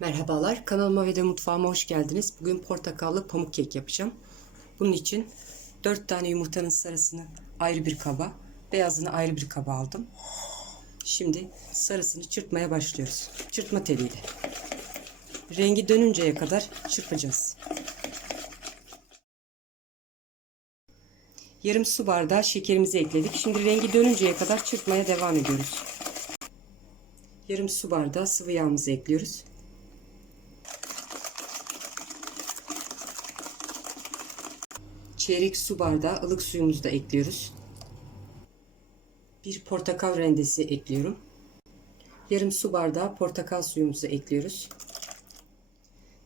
Merhabalar, kanalıma ve de mutfağıma hoş geldiniz. Bugün portakallı pamuk kek yapacağım. Bunun için 4 tane yumurtanın sarısını ayrı bir kaba, beyazını ayrı bir kaba aldım. Şimdi sarısını çırpmaya başlıyoruz. Çırpma teliyle. Rengi dönünceye kadar çırpacağız. Yarım su bardağı şekerimizi ekledik. Şimdi rengi dönünceye kadar çırpmaya devam ediyoruz. Yarım su bardağı sıvı yağımızı ekliyoruz. Çeyrek su bardağı ılık suyumuzu da ekliyoruz. Bir portakal rendesi ekliyorum. Yarım su bardağı portakal suyumuzu ekliyoruz.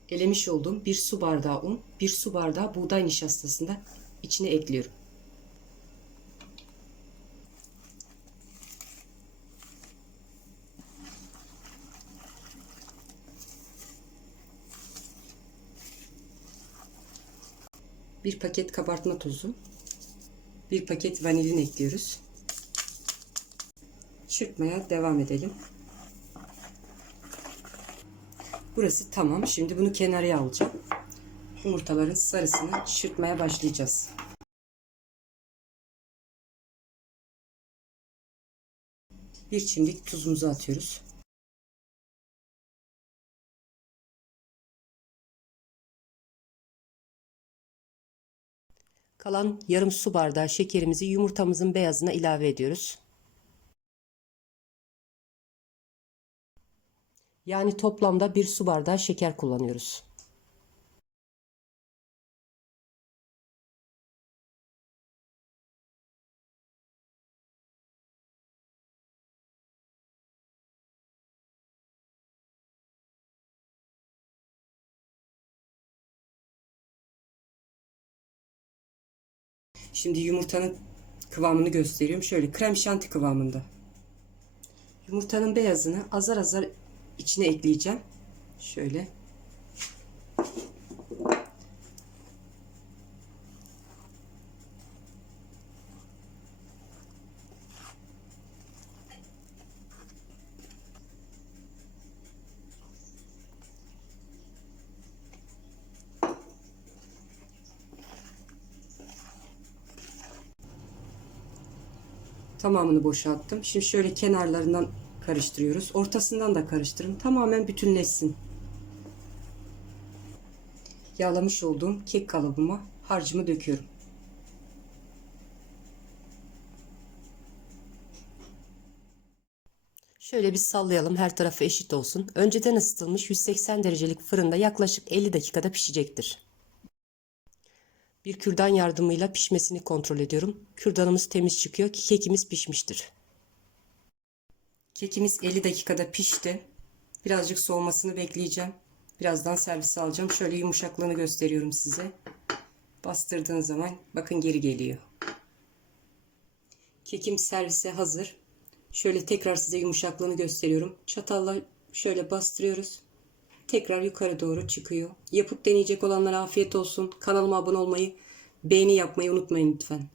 Elemiş olduğum bir su bardağı un, bir su bardağı buğday nişastasını da içine ekliyorum. Bir paket kabartma tozu, bir paket vanilin ekliyoruz. Çırpmaya devam edelim. Burası tamam. Şimdi bunu kenarıya alacağım. Yumurtaların sarısını çırpmaya başlayacağız. Bir çimdik tuzumuzu atıyoruz. Kalan yarım su bardağı şekerimizi yumurtamızın beyazına ilave ediyoruz. Yani toplamda bir su bardağı şeker kullanıyoruz. Şimdi yumurtanın kıvamını gösteriyorum. Şöyle krem şanti kıvamında. Yumurtanın beyazını azar azar içine ekleyeceğim. Şöyle. Tamamını boşalttım. Şimdi şöyle kenarlarından karıştırıyoruz. Ortasından da karıştırın. Tamamen bütünleşsin. Yağlamış olduğum kek kalıbıma harcımı döküyorum. Şöyle bir sallayalım her tarafı eşit olsun. Önceden ısıtılmış 180 derecelik fırında yaklaşık 50 dakikada pişecektir. Bir kürdan yardımıyla pişmesini kontrol ediyorum. Kürdanımız temiz çıkıyor ki kekimiz pişmiştir. Kekimiz 50 dakikada pişti. Birazcık soğumasını bekleyeceğim. Birazdan servise alacağım. Şöyle yumuşaklığını gösteriyorum size. Bastırdığın zaman bakın geri geliyor. Kekim servise hazır. Şöyle tekrar size yumuşaklığını gösteriyorum. Çatalla şöyle bastırıyoruz. Tekrar yukarı doğru çıkıyor. Yapıp deneyecek olanlara afiyet olsun. Kanalıma abone olmayı, beğeni yapmayı unutmayın lütfen.